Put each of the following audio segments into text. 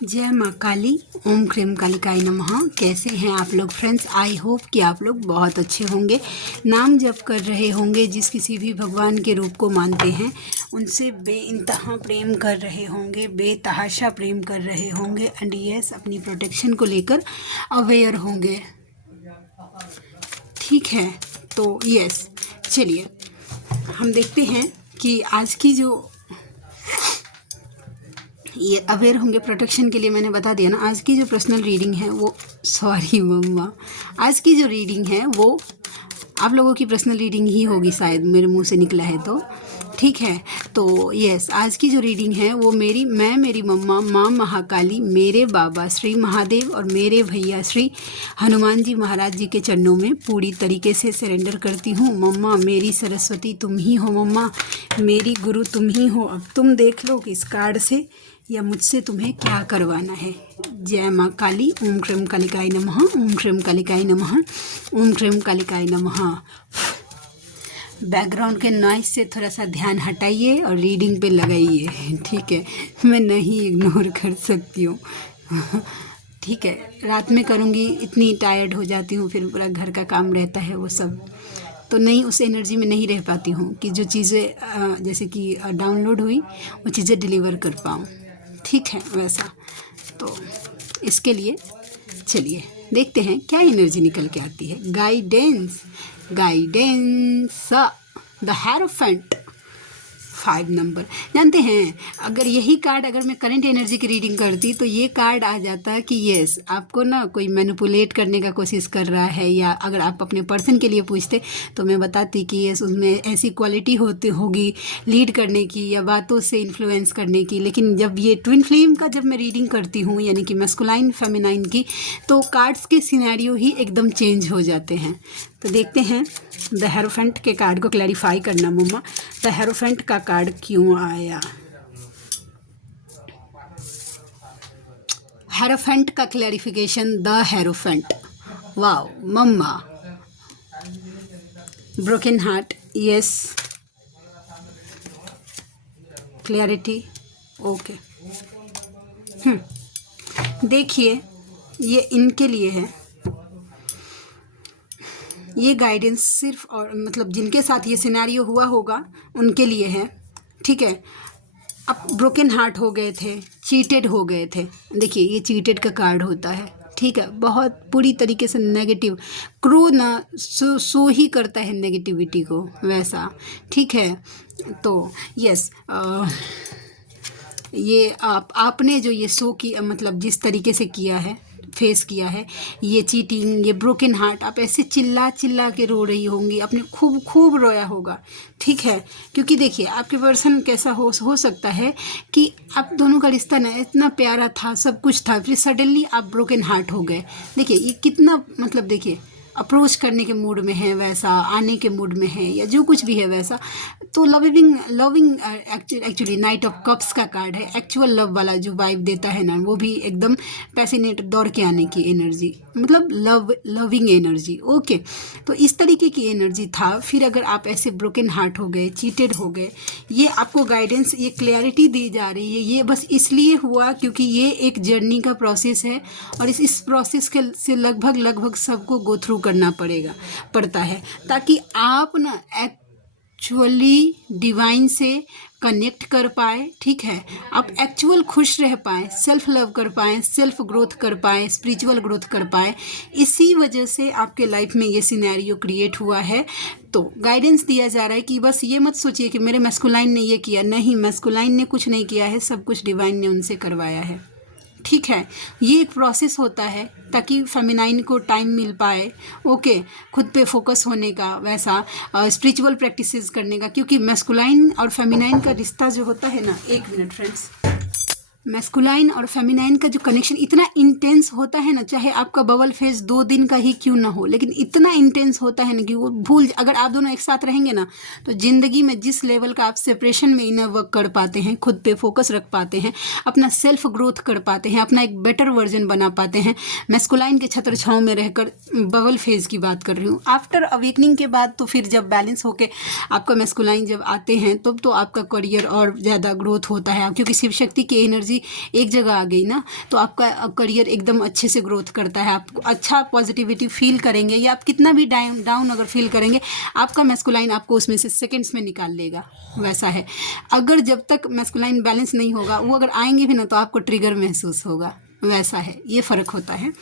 जय माँ काली। ओम क्रीम कालिकाय नमः। कैसे हैं आप लोग फ्रेंड्स? आई होप कि आप लोग बहुत अच्छे होंगे। नाम जप कर रहे होंगे, जिस किसी भी भगवान के रूप को मानते हैं उनसे बेइंतहा प्रेम कर रहे होंगे, बेतहाशा प्रेम कर रहे होंगे एंड यस अपनी प्रोटेक्शन को लेकर अवेयर होंगे। ठीक है, तो यस चलिए हम देखते हैं कि आज की जो ये अवेयर होंगे प्रोटेक्शन के लिए। मैंने बता दिया ना, आज की जो पर्सनल रीडिंग है वो सॉरी मम्मा, आज की जो रीडिंग है वो आप लोगों की पर्सनल रीडिंग ही होगी, शायद मेरे मुंह से निकला है तो ठीक है। तो यस, आज की जो रीडिंग है वो मेरी मम्मा माँ महाकाली, मेरे बाबा श्री महादेव और मेरे भैया श्री हनुमान जी महाराज जी के चरणों में पूरी तरीके से सरेंडर करती हूँ। मम्मा मेरी सरस्वती तुम ही हो, मम्मा मेरी गुरु तुम ही हो। अब तुम देख लो कि इस कार्ड से या मुझसे तुम्हें क्या करवाना है। जय माँ काली। ओम क्रीम कालिकाय नमः। ओम क्रीम कालिकाय नमः। ओम क्रीम कालिकाय नमः। बैकग्राउंड के नॉइस से थोड़ा सा ध्यान हटाइए और रीडिंग पे लगाइए, ठीक है? मैं नहीं इग्नोर कर सकती हूँ ठीक है, रात में करूँगी, इतनी टायर्ड हो जाती हूँ, फिर पूरा घर का काम रहता है वो सब, तो नहीं उस एनर्जी में नहीं रह पाती हूँ कि जो चीज़ें जैसे कि डाउनलोड हुई वो चीज़ें डिलीवर कर पाऊँ। ठीक है वैसा, तो इसके लिए चलिए देखते हैं क्या एनर्जी निकल के आती है। Guidance, guidance, the hierophant, 5 number. जानते हैं, अगर यही कार्ड अगर मैं करंट एनर्जी की रीडिंग करती तो ये कार्ड आ जाता कि यस आपको ना कोई मैनिपुलेट करने का कोशिश कर रहा है, या अगर आप अपने पर्सन के लिए पूछते तो मैं बताती कि यस उसमें ऐसी क्वालिटी होगी लीड करने की या बातों से इन्फ्लुएंस करने की। लेकिन जब ये ट्विन फ्लेम का जब मैं रीडिंग करती हूँ, यानी कि मैस्कुलाइन फेमिनाइन की, तो कार्ड्स के सिनेरियो ही एकदम चेंज हो जाते हैं। तो देखते हैं द हेरोफेंट के कार्ड को क्लैरिफाई करना मम्मा, द हेरोफेंट का कार्ड क्यों आया। हेरोफेंट का क्लैरिफिकेशन, द हेरोफेंट। वाओ मम्मा, broken heart, yes clarity, okay. देखिए ये इनके लिए है, ये गाइडेंस सिर्फ और मतलब जिनके साथ ये सिनेरियो हुआ होगा उनके लिए है। ठीक है, अब ब्रोकन हार्ट हो गए थे, चीटेड हो गए थे। देखिए ये चीटेड का कार्ड होता है, ठीक है, बहुत पूरी तरीके से नेगेटिव क्रो ना सो ही करता है नेगेटिविटी को वैसा। ठीक है, तो यस ये आपने जो ये शो किया, मतलब जिस तरीके से किया है, फेस किया है, ये चीटिंग, ये ब्रोकन हार्ट, आप ऐसे चिल्ला चिल्ला के रो रही होंगी, आपने खूब खूब रोया होगा। ठीक है, क्योंकि देखिए आपके पर्सन कैसा हो सकता है कि आप दोनों का रिश्ता ना इतना प्यारा था, सब कुछ था, फिर सडनली आप ब्रोकन हार्ट हो गए। देखिए ये कितना, मतलब देखिए अप्रोच करने के मूड में है वैसा, आने के मूड में है, या जो कुछ भी है वैसा, तो loving actually night of cups का कार्ड है, एक्चुअल लव वाला जो वाइब देता है ना, वो भी एकदम पैसिनेट, दौड़ के आने की एनर्जी, मतलब लविंग एनर्जी। ओके, तो इस तरीके की एनर्जी था। फिर अगर आप ऐसे ब्रोकन हार्ट हो गए, चीटेड हो गए, ये आपको गाइडेंस, ये क्लैरिटी दी जा रही है। ये बस इसलिए हुआ क्योंकि ये एक जर्नी का प्रोसेस है, और इस प्रोसेस के से लगभग सबको गो थ्रू करना पड़ता है, ताकि आप ना एक्चुअली डिवाइन से कनेक्ट कर पाए। ठीक है, आप एक्चुअल खुश रह पाए, सेल्फ लव कर पाए, सेल्फ ग्रोथ कर पाए, स्पिरिचुअल ग्रोथ कर पाए। इसी वजह से आपके लाइफ में ये सिनेरियो क्रिएट हुआ है। तो गाइडेंस दिया जा रहा है कि बस ये मत सोचिए कि मेरे मैस्कुलाइन ने ये किया, नहीं, मैस्कुलाइन ने कुछ नहीं किया है, सब कुछ डिवाइन ने उनसे करवाया है। ठीक है, ये एक प्रोसेस होता है ताकि फेमिनाइन को टाइम मिल पाए, ओके, खुद पे फोकस होने का, वैसा स्पिरिचुअल प्रैक्टिसेस करने का। क्योंकि मैस्कुलाइन और फेमिनाइन का रिश्ता जो होता है ना, 1 मिनट फ्रेंड्स, मैस्कुलाइन और फेमिनाइन का जो कनेक्शन इतना इंटेंस होता है ना, चाहे आपका बबल फेज 2 दिन का ही क्यों ना हो, लेकिन इतना इंटेंस होता है ना कि वो अगर आप दोनों एक साथ रहेंगे ना, तो ज़िंदगी में जिस लेवल का आप सेपरेशन में इनर वर्क कर पाते हैं, खुद पे फोकस रख पाते हैं, अपना सेल्फ ग्रोथ कर पाते हैं, अपना एक बेटर वर्जन बना पाते हैं मैस्कुलाइन के छत्र छाँव में रहकर। बबल फेज की बात कर रही हूँ। आफ्टर अवेकनिंग के बाद तो फिर जब बैलेंस होके आपका मैस्कुलाइन जब आते हैं, तब तो आपका करियर और ज़्यादा ग्रोथ होता है, क्योंकि शिव शक्ति की एनर्जी एनर्जी एक जगह आ गई ना, तो आपका करियर एकदम अच्छे से ग्रोथ करता है। आप अच्छा पॉजिटिविटी फील करेंगे, या आप कितना भी डाउन अगर फील करेंगे, आपका मैस्कुलाइन आपको उसमें से सेकंड्स में निकाल लेगा। वैसा है। अगर जब तक मैस्कुलाइन बैलेंस नहीं होगा, वो अगर आएंगे भी ना तो आपको ट्रिगर महसूस होगा। वैसा है, ये फ़र्क होता है।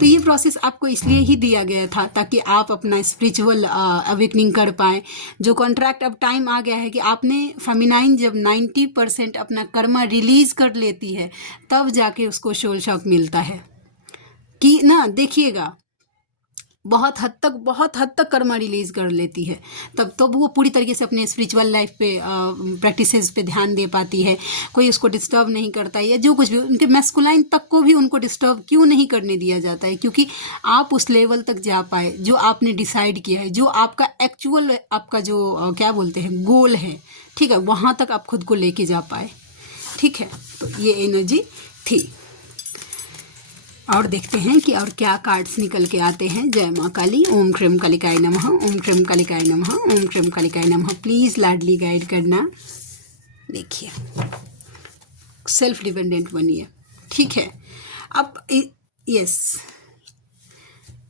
तो ये प्रोसेस आपको इसलिए ही दिया गया था ताकि आप अपना स्पिरिचुअल अवेकनिंग कर पाएँ। जो कॉन्ट्रैक्ट अब टाइम आ गया है कि आपने फेमिनाइन जब 90% अपना कर्मा रिलीज़ कर लेती है, तब जाके उसको सोल शॉक मिलता है। कि ना देखिएगा, बहुत हद तक कर्मा रिलीज कर लेती है, तब वो पूरी तरीके से अपने स्पिरिचुअल लाइफ पे प्रैक्टिसेस पे ध्यान दे पाती है। कोई उसको डिस्टर्ब नहीं करता है, या जो कुछ भी उनके मैस्कुलाइन तक को भी उनको डिस्टर्ब क्यों नहीं करने दिया जाता है, क्योंकि आप उस लेवल तक जा पाए जो आपने डिसाइड किया है, जो आपका एक्चुअल आपका जो क्या बोलते हैं गोल है, ठीक है, वहाँ तक आप खुद को लेके जा पाए। ठीक है, तो ये एनर्जी थी। और देखते हैं कि और क्या कार्ड्स निकल के आते हैं। जय माँ काली। ओम क्रीम कालिकाय नमः, ओम क्रीम कालिकाय नमः, ओम क्रीम कालिकाय नमः। प्लीज़ लाडली गाइड करना। देखिए, सेल्फ डिपेंडेंट बनिए। ठीक है, अब यस,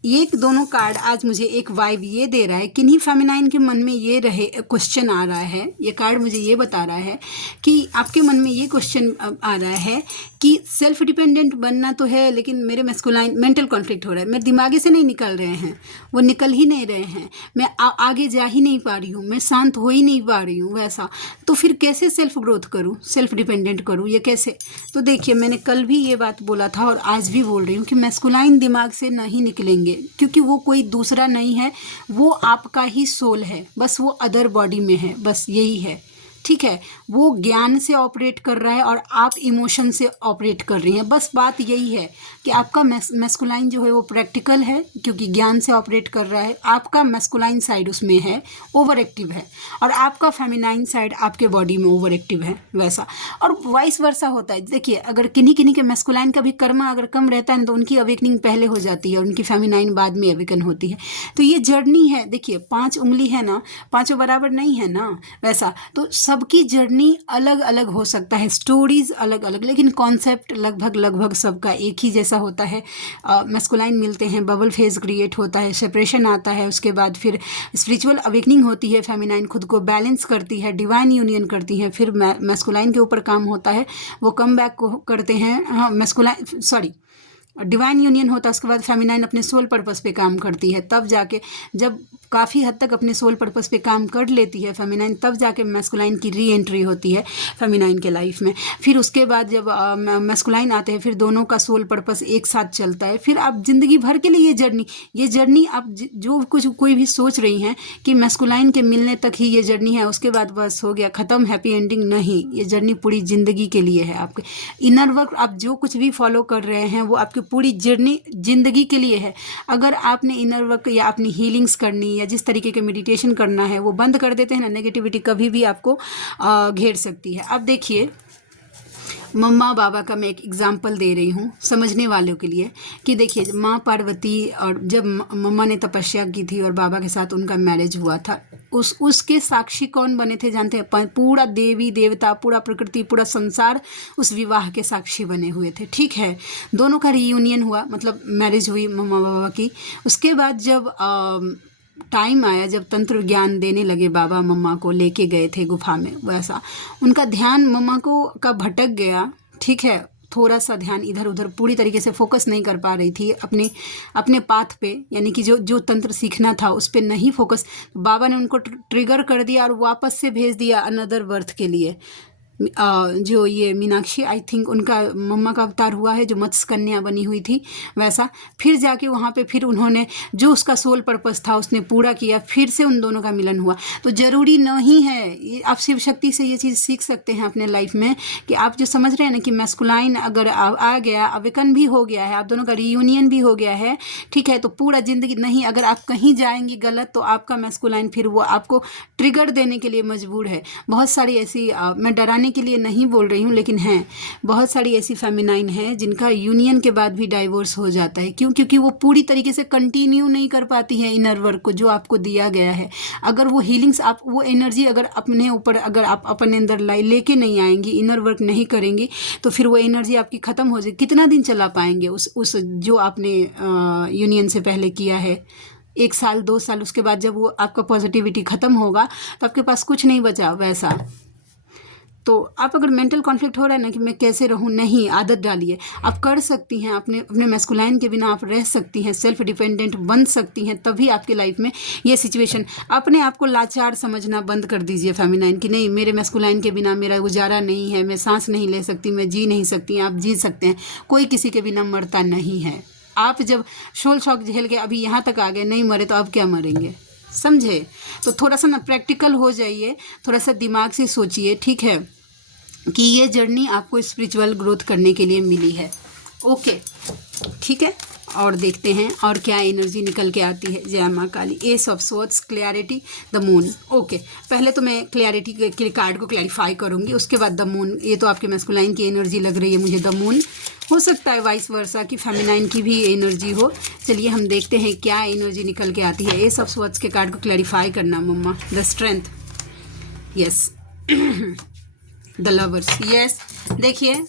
ये दोनों कार्ड आज मुझे एक वाइब ये दे रहा है, किन्हीं फेमिनाइन के मन में ये रहे क्वेश्चन आ रहा है। ये कार्ड मुझे ये बता रहा है कि आपके मन में ये क्वेश्चन आ रहा है कि सेल्फ डिपेंडेंट बनना तो है, लेकिन मेरे मैस्कुलाइन मेंटल कॉन्फ्लिक्ट हो रहा है, मेरे दिमागे से नहीं निकल रहे हैं, वो निकल ही नहीं रहे हैं, मैं आगे जा ही नहीं पा रही हूँ, मैं शांत हो ही नहीं पा रही हूँ। वैसा तो फिर कैसे सेल्फ ग्रोथ करूँ, सेल्फ डिपेंडेंट करूँ, ये कैसे? तो देखिए, मैंने कल भी ये बात बोला था और आज भी बोल रही हूँ कि मैस्कुलाइन दिमाग से नहीं निकलेंगे, क्योंकि वो कोई दूसरा नहीं है, वो आपका ही सोल है, बस वो अदर बॉडी में है, बस यही है। ठीक है, वो ज्ञान से ऑपरेट कर रहा है और आप इमोशन से ऑपरेट कर रही हैं। बस बात यही है कि आपका मैस्कुलाइन जो है वो प्रैक्टिकल है, क्योंकि ज्ञान से ऑपरेट कर रहा है। आपका मैस्कुलाइन साइड उसमें है, ओवर एक्टिव है, और आपका फेमिनाइन साइड आपके बॉडी में ओवर एक्टिव है। वैसा और वाइस वर्सा होता है। देखिए, अगर किन्हीं किन्हीं के मैस्कुलाइन का भी कर्मा अगर कम रहता है तो उनकी अवेकनिंग पहले हो जाती है और उनकी फेमिनाइन बाद में अवेकन होती है। तो ये जर्नी है। देखिए, 5 उंगली है ना, पाँचों बराबर नहीं है ना। वैसा तो सबकी जर्नी अलग अलग हो सकता है, स्टोरीज अलग अलग, लेकिन कॉन्सेप्ट लगभग सबका एक ही जैसा होता है। मैस्कुलाइन मिलते हैं, बबल फेज क्रिएट होता है, सेपरेशन आता है, उसके बाद फिर स्पिरिचुअल अवेकनिंग होती है, फेमिनाइन खुद को बैलेंस करती है, डिवाइन यूनियन करती है, फिर मैस्कुलाइन के ऊपर काम होता है, वो कम बैक करते हैं। मैस्कुलाइन सॉरी डिवाइन यूनियन होता है, उसके बाद फेमिनाइन अपने सोल पर्पस पे काम करती है, तब जाके जब काफ़ी हद तक अपने सोल पर्पस पे काम कर लेती है फेमिनाइन, तब जाके मैस्कुलाइन की री एंट्री होती है फेमिनाइन के लाइफ में। फिर उसके बाद जब मैस्कुलाइन आते हैं, फिर दोनों का सोल पर्पस एक साथ चलता है। फिर आप ज़िंदगी भर के लिए ये जर्नी आप जो कुछ कोई भी सोच रही हैं कि मैस्कुलाइन के मिलने तक ही ये जर्नी है, उसके बाद बस हो गया ख़त्म, हैप्पी एंडिंग, नहीं। ये जर्नी पूरी ज़िंदगी के लिए है। आपके इनर वर्क आप जो कुछ भी फॉलो कर रहे हैं वो आपकी पूरी जर्नी ज़िंदगी के लिए है। अगर आपने इनर वर्क या अपनी हीलिंग्स करनी या जिस तरीके के मेडिटेशन करना है वो बंद कर देते हैं ना, नेगेटिविटी कभी भी आपको घेर सकती है। अब देखिए, मम्मा बाबा का मैं एक एग्जाम्पल दे रही हूँ समझने वालों के लिए कि देखिए, माँ पार्वती और जब मम्मा ने तपस्या की थी और बाबा के साथ उनका मैरिज हुआ था, उसके साक्षी कौन बने थे जानते हैं? पूरा देवी देवता, पूरा प्रकृति, पूरा संसार उस विवाह के साक्षी बने हुए थे। ठीक है, दोनों का रीयूनियन हुआ, मतलब मैरिज हुई मम्मा बाबा की। उसके बाद जब टाइम आया, जब तंत्र ज्ञान देने लगे, बाबा मम्मा को लेके गए थे गुफा में, वैसा उनका ध्यान मम्मा का भटक गया। ठीक है, थोड़ा सा ध्यान इधर उधर, पूरी तरीके से फोकस नहीं कर पा रही थी अपने पाथ पे, यानी कि जो तंत्र सीखना था उस पर नहीं फोकस। बाबा ने उनको ट्रिगर कर दिया और वापस से भेज दिया अनदर बर्थ के लिए। जो ये मीनाक्षी, आई थिंक उनका मम्मा का अवतार हुआ है, जो मत्स्य कन्या बनी हुई थी। वैसा फिर जाके वहाँ पे फिर उन्होंने जो उसका सोल पर्पस था उसने पूरा किया, फिर से उन दोनों का मिलन हुआ। तो ज़रूरी नहीं है, आप शिव शक्ति से ये चीज़ सीख सकते हैं अपने लाइफ में कि आप जो समझ रहे हैं ना कि मैस्कुलाइन अगर आ गया, अवेकन भी हो गया है, आप दोनों का रीयूनियन भी हो गया है, ठीक है, तो पूरा ज़िंदगी नहीं, अगर आप कहीं जाएंगी गलत तो आपका मैस्कुलाइन फिर वो आपको ट्रिगर देने के लिए मजबूर है। बहुत सारी ऐसी मैं डराने दिखाने के लिए नहीं बोल रही हूँ, लेकिन हैं बहुत सारी ऐसी फेमिनाइन हैं जिनका यूनियन के बाद भी डाइवोर्स हो जाता है। क्यों? क्योंकि वो पूरी तरीके से कंटिन्यू नहीं कर पाती है इनर वर्क को जो आपको दिया गया है। अगर वो हीलिंग्स, आप वो एनर्जी अगर अपने ऊपर, अगर आप अपने अंदर लेके नहीं आएंगी, इनर वर्क नहीं करेंगी, तो फिर वो एनर्जी आपकी ख़त्म हो जाएगी। कितना दिन चला पाएंगे उस जो आपने यूनियन से पहले किया है? 1 साल 2 साल, उसके बाद जब वो आपका पॉजिटिविटी ख़त्म होगा तो आपके पास कुछ नहीं बचा वैसा। तो आप अगर मेंटल कॉन्फ्लिक्ट हो रहा है ना कि मैं कैसे रहूं, नहीं, आदत डालिए। आप कर सकती हैं, अपने मैस्कुलाइन के बिना आप रह सकती हैं, सेल्फ डिपेंडेंट बन सकती हैं। तभी आपकी लाइफ में ये सिचुएशन, अपने आप को लाचार समझना बंद कर दीजिए फेमिनाइन, कि नहीं मेरे मैस्कुलाइन के बिना मेरा गुजारा नहीं है, मैं सांस नहीं ले सकती, मैं जी नहीं सकती। आप जी सकते हैं, कोई किसी के बिना मरता नहीं है। आप जब सोल शॉक झेल के अभी यहाँ तक आ गए, नहीं मरे तो अब क्या मरेंगे, समझे? तो थोड़ा सा ना प्रैक्टिकल हो जाइए, थोड़ा सा दिमाग से सोचिए, ठीक है, कि ये जर्नी आपको स्पिरिचुअल ग्रोथ करने के लिए मिली है। ओके, ठीक है। और देखते हैं और क्या एनर्जी निकल के आती है। जय माँ Kali. Ace of swords, clarity, the moon. Okay, पहले तो मैं क्लैरिटी के कार्ड को क्लैरिफाई करूँगी, उसके बाद द मून। ये तो आपके मैस्कुलाइन की एनर्जी लग रही है मुझे, द मून। हो सकता है वाइस वर्सा की फेमिनाइन की भी एनर्जी हो। चलिए हम देखते हैं क्या एनर्जी निकल के आती है। एस ऑफ सोर्ड्स के कार्ड को क्लैरिफाई करना मम्मा। The strength, yes. The lovers, yes. देखिए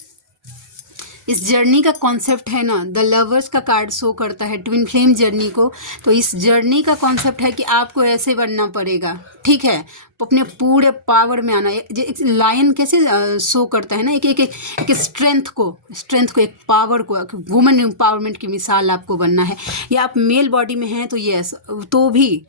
इस जर्नी का कॉन्सेप्ट है ना, द लवर्स का कार्ड शो करता है ट्विन फ्लेम जर्नी को। तो इस जर्नी का कॉन्सेप्ट है कि आपको ऐसे बनना पड़ेगा, ठीक है, अपने पूरे पावर में आना। एक लायन कैसे शो करता है ना, एक स्ट्रेंथ को, एक पावर को, वुमेन एम्पावरमेंट की मिसाल आपको बनना है। या आप मेल बॉडी में हैं तो यस, तो भी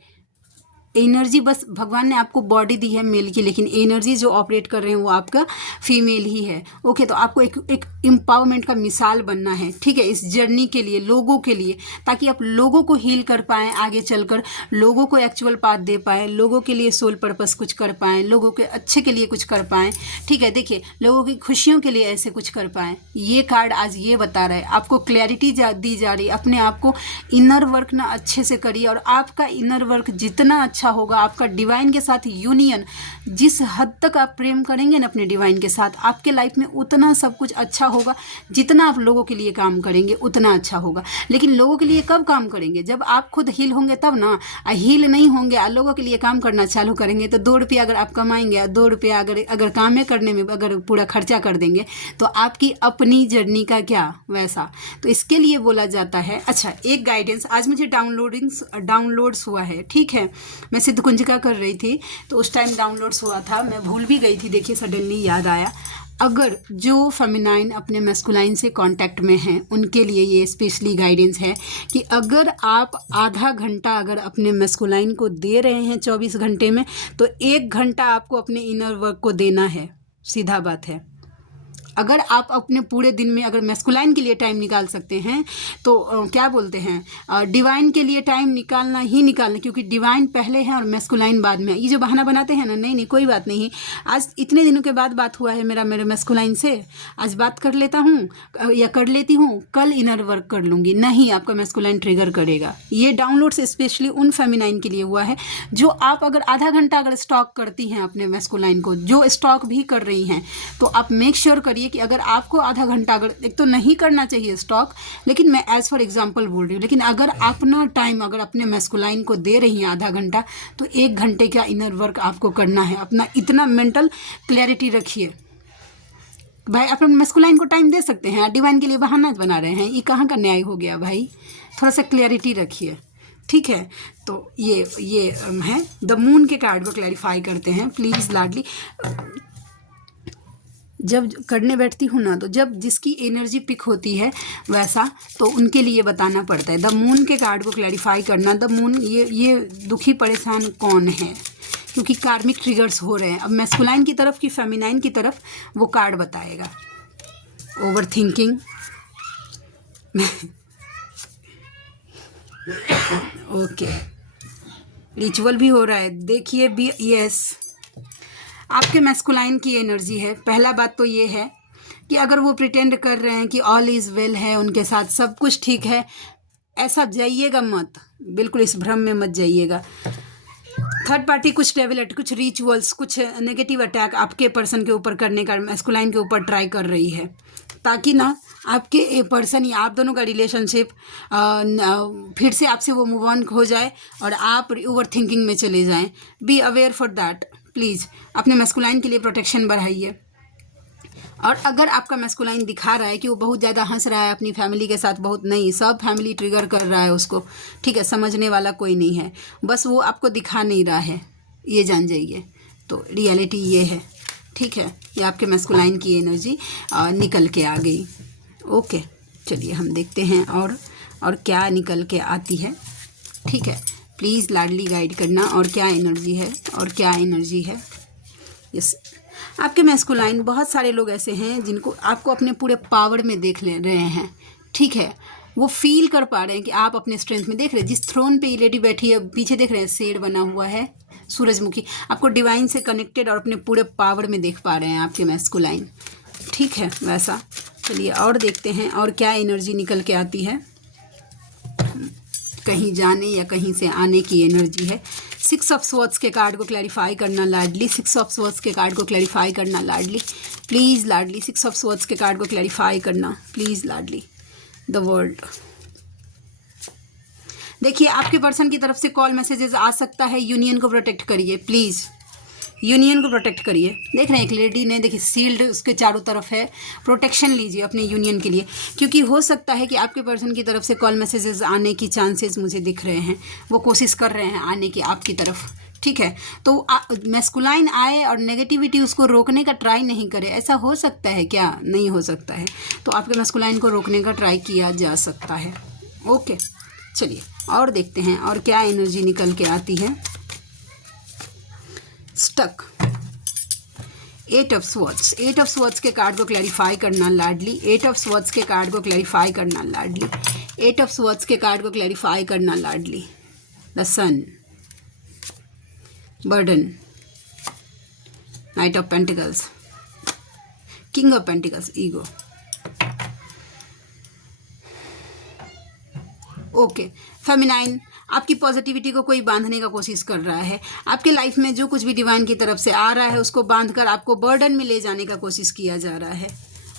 एनर्जी, बस भगवान ने आपको बॉडी दी है मेल की, लेकिन एनर्जी जो ऑपरेट कर रहे हैं वो आपका फीमेल ही है। ओके, तो आपको एक एम्पावरमेंट का मिसाल बनना है, ठीक है, इस जर्नी के लिए, लोगों के लिए, ताकि आप लोगों को हील कर पाएँ आगे चलकर, लोगों को एक्चुअल पाथ दे पाएँ, लोगों के लिए सोल पर्पस कुछ कर पाएँ, लोगों के अच्छे के लिए कुछ कर पाएँ, ठीक है। देखिए, लोगों की खुशियों के लिए ऐसे कुछ कर पाएँ। ये कार्ड आज ये बता रहा है, आपको क्लैरिटी दी जा रही है। अपने आप को इनर वर्क ना अच्छे से करिए, और आपका इनर वर्क जितना अच्छा होगा, आपका डिवाइन के साथ यूनियन, जिस हद तक आप प्रेम करेंगे ना अपने डिवाइन के साथ, आपके लाइफ में उतना सब कुछ अच्छा होगा। जितना आप लोगों के लिए काम करेंगे उतना अच्छा होगा। लेकिन लोगों के लिए कब काम करेंगे? जब आप खुद हील होंगे तब ना। हील नहीं होंगे, लोगों के लिए काम करना चालू करेंगे तो 2 रुपया अगर आप कमाएंगे, 2 रुपया अगर काम करने में अगर पूरा खर्चा कर देंगे, तो आपकी अपनी जर्नी का क्या वैसा। तो इसके लिए बोला जाता है। अच्छा, एक गाइडेंस आज मुझे डाउनलोड्स हुआ है, ठीक है। मैं सिद्ध कुंजिका कर रही थी तो उस टाइम डाउनलोड्स हुआ था, मैं भूल भी गई थी। देखिए सडनली याद आया। अगर जो फेमिनाइन अपने मैस्कुलाइन से कांटेक्ट में हैं, उनके लिए ये स्पेशली गाइडेंस है कि अगर आप आधा घंटा अगर अपने मैस्कुलाइन को दे रहे हैं 24 घंटे में, तो 1 घंटा आपको अपने इनर वर्क को देना है। सीधा बात है। अगर आप अपने पूरे दिन में अगर मैस्कुलाइन के लिए टाइम निकाल सकते हैं तो क्या बोलते हैं, डिवाइन के लिए टाइम निकालना ही निकालना, क्योंकि डिवाइन पहले है और मैस्कुलाइन बाद में। ये जो बहाना बनाते हैं ना, नहीं कोई बात नहीं, आज इतने दिनों के बाद बात हुआ है मेरे मैस्कुलाइन से, आज बात कर लेता हूँ या कर लेती हूँ, कल इनर वर्क कर लूँगी। नहीं, आपका मैस्कुलाइन ट्रिगर करेगा। ये डाउनलोड स्पेशली उन फेमिनाइन के लिए हुआ है जो आप अगर आधा घंटा अगर स्टॉक करती हैं अपने मैस्कुलाइन को, जो स्टॉक भी कर रही हैं, तो आप मेक श्योर करिए कि अगर आपको आधा घंटा, अगर एक तो नहीं करना चाहिए स्टॉक, लेकिन मैं एज फॉर एग्जांपल बोल रही हूँ, लेकिन अगर अपना टाइम अगर अपने मैस्कुलाइन को दे रही हैं आधा घंटा, तो 1 घंटे का इनर वर्क आपको करना है। अपना इतना मेंटल क्लैरिटी रखिए। भाई अपने मैस्कुलाइन को टाइम दे सकते हैं, डिवाइन के लिए बहाना बना रहे हैं, ये कहाँ का न्याय हो गया भाई? थोड़ा सा क्लैरिटी रखिए, ठीक है। तो ये है द मून के कार्ड को क्लैरिफाई करते हैं प्लीज़ लाडली। जब करने बैठती हूँ ना, तो जब जिसकी एनर्जी पिक होती है वैसा, तो उनके लिए बताना पड़ता है। द मून के कार्ड को क्लैरिफाई करना। द मून, ये दुखी परेशान कौन है, क्योंकि कार्मिक ट्रिगर्स हो रहे हैं। अब मैस्कुलाइन की तरफ की फेमिनाइन की तरफ वो कार्ड बताएगा। ओवर थिंकिंग ओके, रिचुअल भी हो रहा है। देखिए भी, यस, आपके मैस्कुलाइन की एनर्जी है। पहला बात तो ये है कि अगर वो प्रिटेंड कर रहे हैं कि ऑल इज़ वेल है, उनके साथ सब कुछ ठीक है, ऐसा जाइएगा मत, बिल्कुल इस भ्रम में मत जाइएगा। थर्ड पार्टी कुछ डेवलट, कुछ रिचुअल्स, कुछ नेगेटिव अटैक आपके पर्सन के ऊपर करने का मैस्कुलाइन के ऊपर ट्राई कर रही है, ताकि ना आपके पर्सन या आप दोनों का रिलेशनशिप फिर से आपसे वो मूव ऑन हो जाए और आप ओवर थिंकिंग में चले जाएं। Be aware for that. Please अपने मैस्कुलाइन के लिए प्रोटेक्शन बढ़ाइए। और अगर आपका मैस्कुलाइन दिखा रहा है कि वो बहुत ज़्यादा हंस रहा है अपनी फैमिली के साथ, बहुत नहीं, सब फैमिली ट्रिगर कर रहा है उसको, ठीक है, समझने वाला कोई नहीं है, बस वो आपको दिखा नहीं रहा है, ये जान जाइए। तो रियलिटी ये है, ठीक है, ये आपके मैस्कुलाइन की एनर्जी निकल के आ गई। ओके, चलिए हम देखते हैं और क्या निकल के आती है, ठीक है। प्लीज़ लाडली गाइड करना, और क्या एनर्जी है, और क्या एनर्जी है। यस, आपके मैस्कुलाइन, बहुत सारे लोग ऐसे हैं जिनको आपको अपने पूरे पावर में देख ले रहे हैं, ठीक है, वो फील कर पा रहे हैं कि आप अपने स्ट्रेंथ में देख रहे हैं। जिस थ्रोन पे ये लेडी बैठी है, पीछे देख रहे हैं शेर बना हुआ है, सूरजमुखी, आपको डिवाइन से कनेक्टेड और अपने पूरे पावर में देख पा रहे हैं आपके मैस्कुलाइन, ठीक है, वैसा। चलिए और देखते हैं और क्या एनर्जी निकल के आती है। कहीं जाने या कहीं से आने की एनर्जी है। 6 ऑफ स्वॉर्ड्स के कार्ड को क्लैरिफाई करना लाडली, 6 ऑफ स्वॉर्ड्स के कार्ड को क्लैरिफाई करना लाडली, प्लीज़ लाडली, 6 ऑफ स्वॉर्ड्स के कार्ड को क्लैरिफाई करना प्लीज़ लाडली। द वर्ल्ड, देखिए आपके पर्सन की तरफ से कॉल मैसेजेस आ सकता है। यूनियन को प्रोटेक्ट करिए प्लीज़, यूनियन को प्रोटेक्ट करिए। देख रहे हैं एक लेडी ने, देखिए सील्ड उसके चारों तरफ है, प्रोटेक्शन लीजिए अपने यूनियन के लिए, क्योंकि हो सकता है कि आपके पर्सन की तरफ से कॉल मैसेजेस आने की चांसेस मुझे दिख रहे हैं, वो कोशिश कर रहे हैं आने की आपकी तरफ, ठीक है। तो मैस्कुलाइन आए और नेगेटिविटी उसको रोकने का ट्राई नहीं करे, ऐसा हो सकता है क्या? नहीं हो सकता है। तो आपके मैस्कुलाइन को रोकने का ट्राई किया जा सकता है। ओके, चलिए और देखते हैं और क्या एनर्जी निकल के आती है। Stuck, 8 of swords, 8 of swords के कार्ड को क्लैरिफाई करना लाडली, 8 ऑफ स्वॉर्ड्स के कार्ड को क्लैरिफाई करना लाडली, 8 ऑफ स्वॉर्ड्स के कार्ड को क्लैरिफाई करना लाडली। The sun, burden, knight of pentacles, king of pentacles, ego. Okay, feminine, आपकी पॉजिटिविटी को कोई बांधने का कोशिश कर रहा है। आपके लाइफ में जो कुछ भी डिवाइन की तरफ से आ रहा है उसको बांधकर आपको बर्डन में ले जाने का कोशिश किया जा रहा है,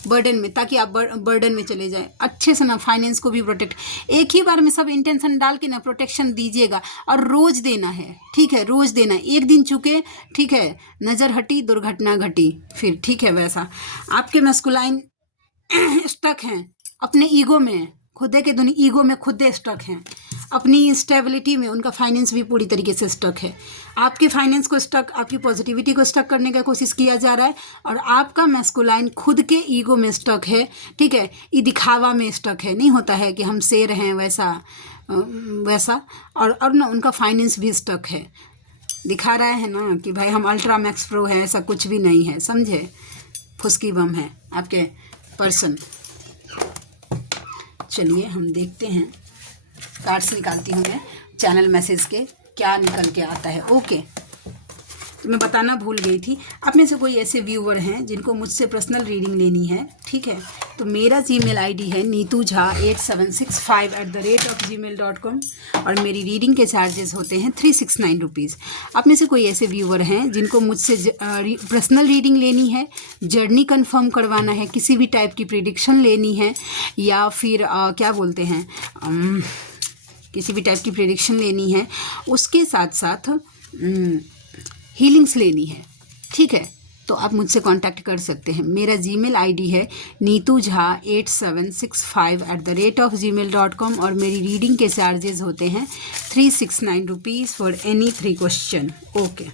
बर्डन में, ताकि आप बर्डन में चले जाएं। अच्छे से ना फाइनेंस को भी प्रोटेक्ट, एक ही बार में सब इंटेंशन डाल के ना प्रोटेक्शन दीजिएगा, और रोज़ देना है, ठीक है, रोज़ देना। एक दिन चुके, ठीक है, नज़र हटी दुर्घटना घटी, फिर ठीक है। वैसा आपके मैस्कुलाइन स्टक हैं अपने ईगो में, खुदे के दुनिया ईगो में खुदे स्टक हैं, अपनी स्टेबिलिटी में उनका फाइनेंस भी पूरी तरीके से स्टक है। आपके फाइनेंस को स्टक, आपकी पॉजिटिविटी को स्टक करने का कोशिश किया जा रहा है, और आपका मैस्कुलाइन खुद के ईगो में स्टक है, ठीक है, ये दिखावा में स्टक है। नहीं होता है कि हम शेर हैं वैसा वैसा, और ना उनका फाइनेंस भी स्टक है। दिखा रहा है ना कि भाई हम अल्ट्रा मैक्स प्रो है, ऐसा कुछ भी नहीं है, समझे, फुसकी बम है आपके पर्सन। चलिए हम देखते हैं, कार्ड्स निकालती हूँ मैं चैनल मैसेज के, क्या निकल के आता है। ओके, तो मैं बताना भूल गई थी, आप में से कोई ऐसे व्यूवर हैं जिनको मुझसे पर्सनल रीडिंग लेनी है, ठीक है, तो मेरा जीमेल आईडी है neetujha8765@gmail.com, और मेरी रीडिंग के चार्जेस होते हैं 369 रुपीज़। आप में से कोई ऐसे व्यूवर हैं जिनको मुझसे पर्सनल रीडिंग लेनी है, जर्नी कंफर्म करवाना है, किसी भी टाइप की प्रेडिक्शन लेनी है, या फिर क्या बोलते हैं, किसी भी टाइप की प्रेडिक्शन लेनी है, उसके साथ साथ हीलिंग्स लेनी है, ठीक है, तो आप मुझसे कांटेक्ट कर सकते हैं। मेरा जीमेल आईडी है neetujha8765@gmail.com, और मेरी रीडिंग के चार्जेस होते हैं 369 rupees for any 3 question. Okay,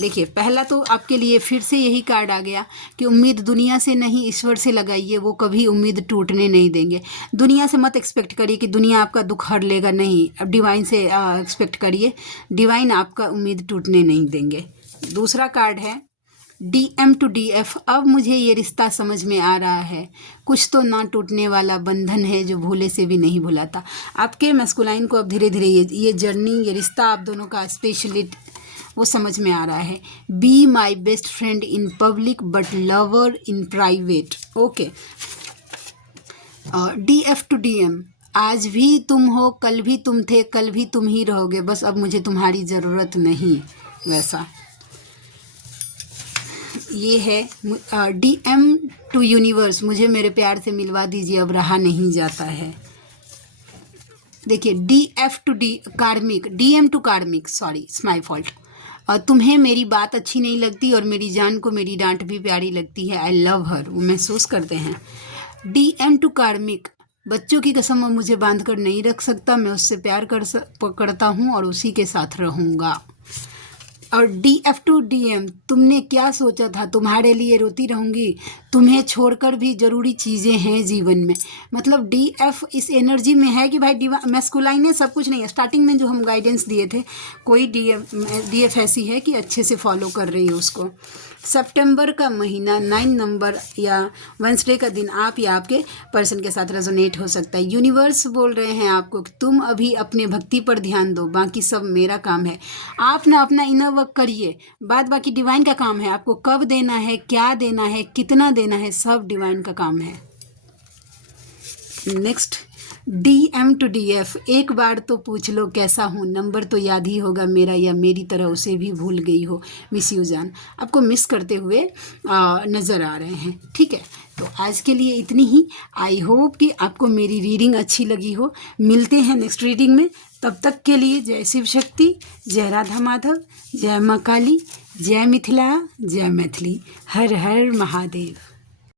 देखिए पहला तो आपके लिए फिर से यही कार्ड आ गया कि उम्मीद दुनिया से नहीं, ईश्वर से लगाइए, वो कभी उम्मीद टूटने नहीं देंगे। दुनिया से मत एक्सपेक्ट करिए कि दुनिया आपका दुख हर लेगा, नहीं, अब डिवाइन से एक्सपेक्ट करिए, डिवाइन आपका उम्मीद टूटने नहीं देंगे। दूसरा कार्ड है DM to DF, अब मुझे ये रिश्ता समझ में आ रहा है, कुछ तो ना टूटने वाला बंधन है जो भूले से भी नहीं भुलाता। आपके मैस्कुलाइन को अब धीरे धीरे ये जर्नी, ये रिश्ता आप दोनों का स्पेशली वो समझ में आ रहा है। Be my best friend in public but lover in private. Okay, DF to DM, आज भी तुम हो, कल भी तुम थे, कल भी तुम ही रहोगे, बस अब मुझे तुम्हारी ज़रूरत नहीं, वैसा। ये है DM टू यूनिवर्स, मुझे मेरे प्यार से मिलवा दीजिए, अब रहा नहीं जाता है। देखिए DF टू कार्मिक, DM टू कार्मिक, सॉरी इट्स माई फॉल्ट। और तुम्हें मेरी बात अच्छी नहीं लगती और मेरी जान को मेरी डांट भी प्यारी लगती है, आई लव हर, वो महसूस करते हैं। DM टू कार्मिक, बच्चों की कसम अब मुझे बांध कर नहीं रख सकता, मैं उससे प्यार करता हूँ और उसी के साथ रहूँगा। और DF टू DM, तुमने क्या सोचा था, तुम्हारे लिए रोती रहूँगी, तुम्हें छोड़कर भी ज़रूरी चीज़ें हैं जीवन में। मतलब DF इस एनर्जी में है कि भाई मैस्कुलाइन है, सब कुछ नहीं है। स्टार्टिंग में जो हम गाइडेंस दिए थे, कोई DF ऐसी है कि अच्छे से फॉलो कर रही है उसको। सितंबर का महीना 9 नंबर या वेंसडे का दिन आप या आपके पर्सन के साथ रेजोनेट हो सकता है। यूनिवर्स बोल रहे हैं आपको कि तुम अभी अपने भक्ति पर ध्यान दो, बाकी सब मेरा काम है। आप ना अपना इनर वर्क करिए, बाद बाकी डिवाइन का काम है। आपको कब देना है, क्या देना है, कितना देना है, सब डिवाइन का काम है। नेक्स्ट DM टू DF, एक बार तो पूछ लो कैसा हूँ, नंबर तो याद ही होगा मेरा, या मेरी तरह उसे भी भूल गई हो। मिस यू जान, आपको मिस करते हुए नज़र आ रहे हैं। ठीक है, तो आज के लिए इतनी ही। आई होप कि आपको मेरी रीडिंग अच्छी लगी हो। मिलते हैं नेक्स्ट रीडिंग में, तब तक के लिए जय शिव शक्ति, जय राधा माधव, जय माँ काली, जय मिथिला, जय मैथिली, हर हर महादेव।